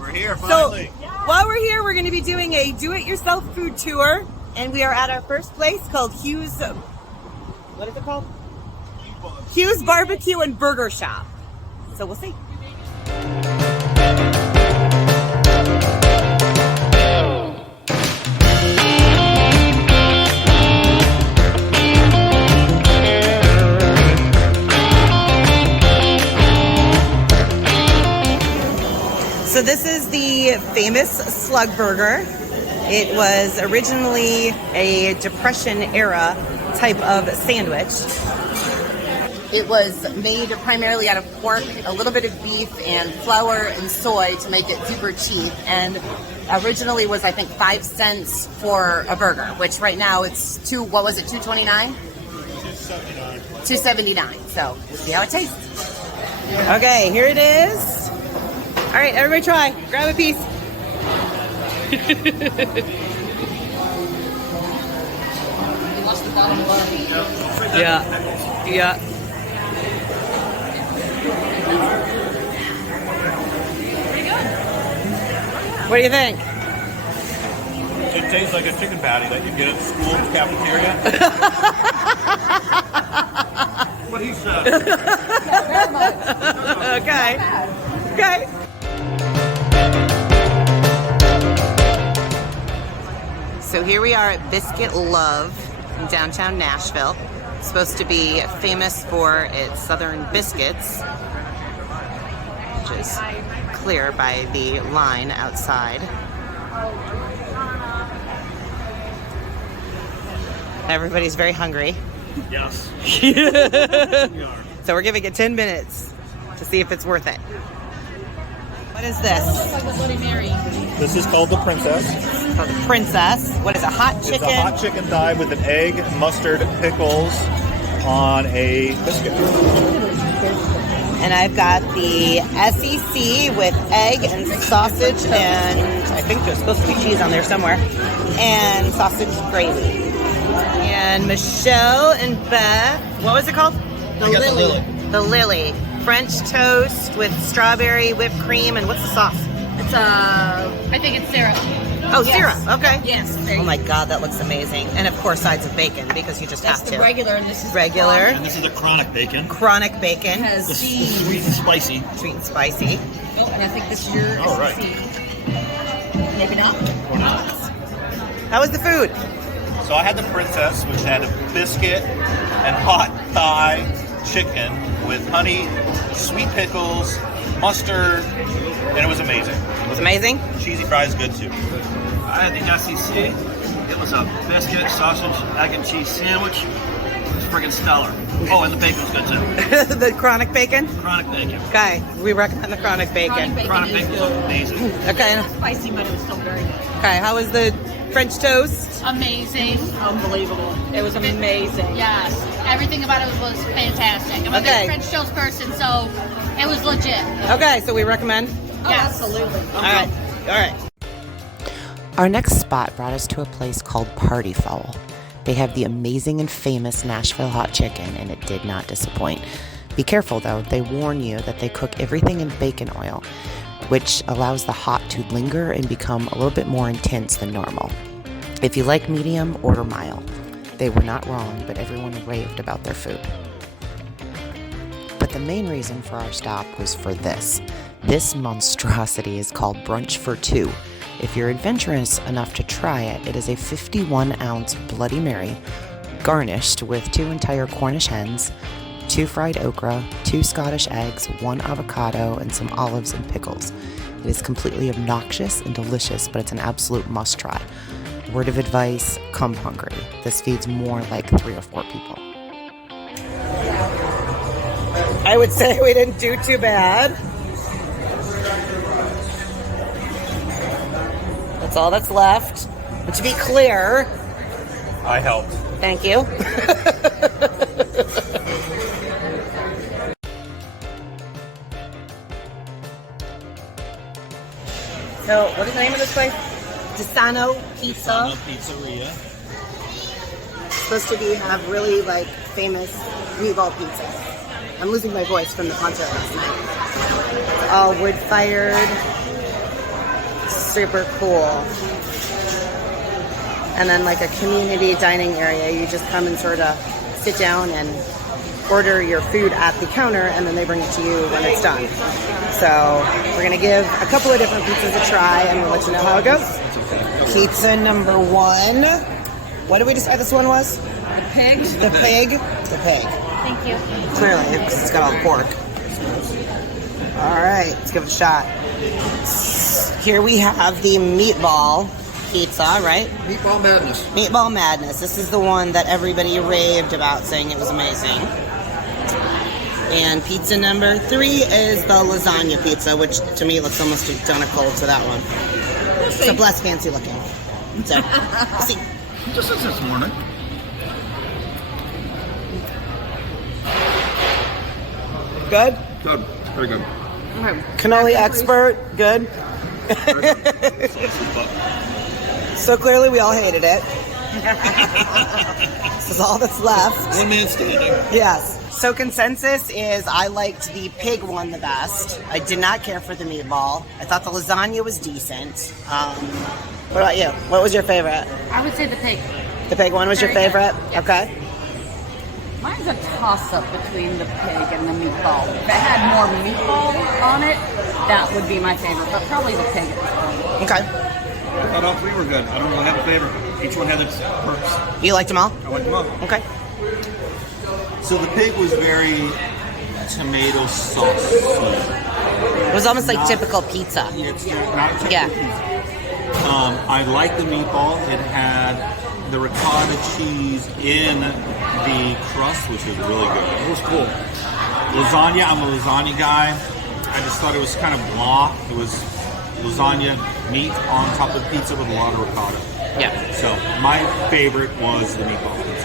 We're here finally. So, while we're here, we're going to be doing a do-it-yourself food tour, and we are at our first place called Hughes. What is it called? Hughes Barbecue and Burger Shop. So we'll see. So this is the famous Slug Burger. It was originally a Depression-era type of sandwich. It was made primarily out of pork, a little bit of beef, and flour and soy to make it super cheap. And originally was, I think, 5 cents for a burger, which right now it's $2.29? $2.79. So we'll see how it tastes. Okay, here it is. All right, everybody try. Grab a piece. Yeah. Pretty good. What do you think? It tastes like a chicken patty that you get at the school cafeteria. What he said. Okay. So here we are at Biscuit Love in downtown Nashville. It's supposed to be famous for its southern biscuits, which is clear by the line outside. Everybody's very hungry. Yes. So we're giving it 10 minutes to see if it's worth it. What is this? Looks like a Bloody Mary. This is called the Princess. It's called the Princess. What is it? Hot chicken? It's a hot chicken thigh with an egg, mustard, pickles on a biscuit. And I've got the SEC with egg and sausage, and I think there's supposed to be cheese on there somewhere, and sausage gravy. And Michelle and Beth, what was it called? The Lily. The Lily. French toast with strawberry, whipped cream, and what's the sauce? It's I think it's syrup. Oh, Yes. syrup. Okay. Yes. Oh my God, that looks amazing. And of course, sides of bacon, because you just That's have the to. regular, and this is Regular. And this is the chronic bacon. Chronic bacon. It has The cheese. sweet and spicy. Sweet and spicy. Oh, and I think this is your All right. SEC. Maybe not. Or not. How was the food? So I had the Princess, which had a biscuit and hot thigh chicken with honey, sweet pickles, mustard, and it was amazing. It was amazing. Cheesy fries good too. I had the SEC. It was a biscuit, sausage, egg and cheese sandwich. It was friggin' stellar. Oh, and the bacon was good too. The chronic bacon? Chronic bacon. Okay, we recommend the chronic bacon. Chronic bacon was amazing. Okay. Spicy, but it was still very good. Okay, how was the French toast? Amazing. Unbelievable. It was amazing. Yes. Everything about it was fantastic. I'm a Okay. big French toast person, so it was legit. Okay, so we recommend? Oh, Yes. absolutely. All right. Our next spot brought us to a place called Party Fowl. They have the amazing and famous Nashville hot chicken, and it did not disappoint. Be careful though, they warn you that they cook everything in bacon oil, which allows the hot to linger and become a little bit more intense than normal. If you like medium, order mild. They were not wrong, but everyone raved about their food. But the main reason for our stop was for this. This monstrosity is called Brunch for Two. If you're adventurous enough to try it, it is a 51-ounce Bloody Mary, garnished with 2 entire Cornish hens, 2 fried okra, 2 Scottish eggs, 1 avocado, and some olives and pickles. It is completely obnoxious and delicious, but it's an absolute must-try. Word of advice, come hungry. This feeds more like 3 or 4 people. I would say we didn't do too bad. That's all that's left. But to be clear, I helped. thank you. So, what is the name of this place? Desano Pizza. Pizzeria. It's supposed to have really famous meatball pizza. I'm losing my voice from the concert last night. It's all wood fired. Super cool. And then like a community dining area. You just come and sort of sit down and order your food at the counter, and then they bring it to you when it's done. So we're gonna give a couple of different pizzas a try, and we'll let you know how it goes. Pizza number 1. What did we decide this one was? The pig. The pig. The pig. Thank you. Clearly, because it's got all the pork. All right, let's give it a shot. Here we have the meatball pizza, right? Meatball madness. Meatball Madness. This is the one that everybody raved about, saying it was amazing. And pizza number 3 is the lasagna pizza, which to me looks almost identical to that one. Except less fancy looking. So, we'll see. Just as this morning. Good? Good. Very good. Cannoli expert, good? So clearly we all hated it. This is all that's left. One man standing. Yes. So consensus is I liked the pig one the best. I did not care for the meatball. I thought the lasagna was decent. What about you? What was your favorite? I would say the pig. The pig one was your Very good. favorite? Yes. Okay. Mine's a toss-up between the pig and the meatball. If it had more meatball on it, that would be my favorite, but probably the pig at this point. Okay. I thought all 3 were good. I don't really have a favorite. Each one had its perks. You liked them all? I liked them all. Okay. So the pig was very tomato sauce. It was almost like typical pizza. It's not typical Yeah. pizza. I like the meatball. It had the ricotta cheese in the crust, which was really good. It was cool. Lasagna, I'm a lasagna guy. I just thought it was kind of blah. It was lasagna meat on top of pizza with a lot of ricotta. Yeah. So my favorite was the meatball pizza.